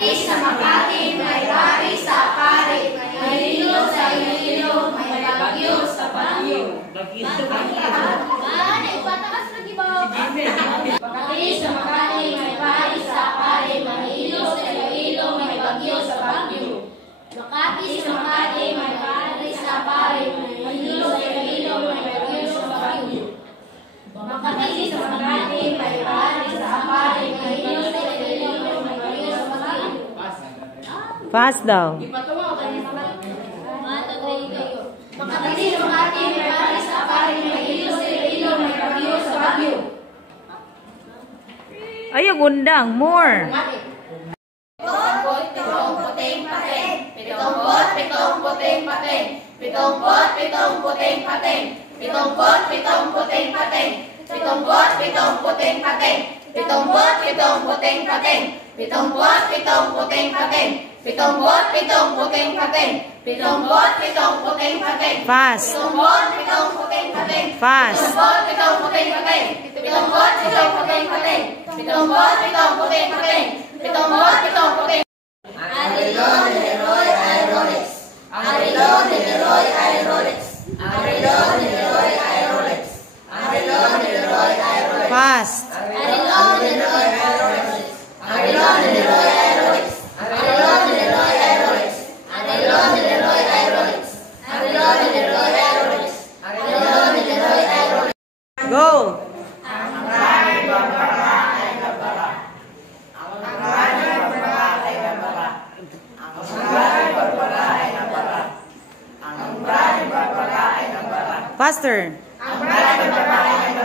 Sa Makati, may hari sa pari, may hilo sa Iloilo, may bagyo sa Baguio. Ipatakas lagi ba? Makati, sa Makati, may hari sa pari, may hilo sa Iloilo, may bagyo sa Baguio. Makati, sa Makati, may hari sa pari, may hilo sa Iloilo, may bagyo sa Baguio. Makati, sa Makati, may hari sa pari, may hilo sa Iloilo, may bagyo sa Baguio. Fast daw. Makati, sa Makati, may hari sa pari, may hilo sa Iloilo, may bagyo sa Baguio. Ayaw, gundang. More. Pitong puting pating. Pitong pot, pitong puting pating. Pitong pot, pitong puting pating. Pitong pot, pitong puting pating. Pitong pot, pitong puting pating. Pitong pot, pitong puting pating. Pitong pot, pitong puting pating. Pitong pot, pitong puting pating. Pitong pot, pitong puting pating. Fast. Pitong pot, pitong puting pating. Fast. Pitong pot, pitong puting pating. Pitong pot, pitong puting pating. Pitong pot, pitong puting pating. Pitong pot, pitong puting. Arilo ni Leroy ay Rolex. Arilo ni Leroy ay Rolex. Arilo ni Leroy ay Rolex. Arilo ni Leroy ay Rolex. Fast. Arilo ni Leroy ay Rolex. Arilo ni Leroy ay Rolex. Arilo ni Leroy ay Rolex. Arilo ni Leroy ay Rolex. Arilo ni Leroy ay Rolex. Arilo ni Leroy ay Rolex. Go. Ang rani babara ay babara. Ang rani babara ay babara. Ang rani babara ay babara. Ang rani babara ay babara. Faster. Ang rani babara ay babara.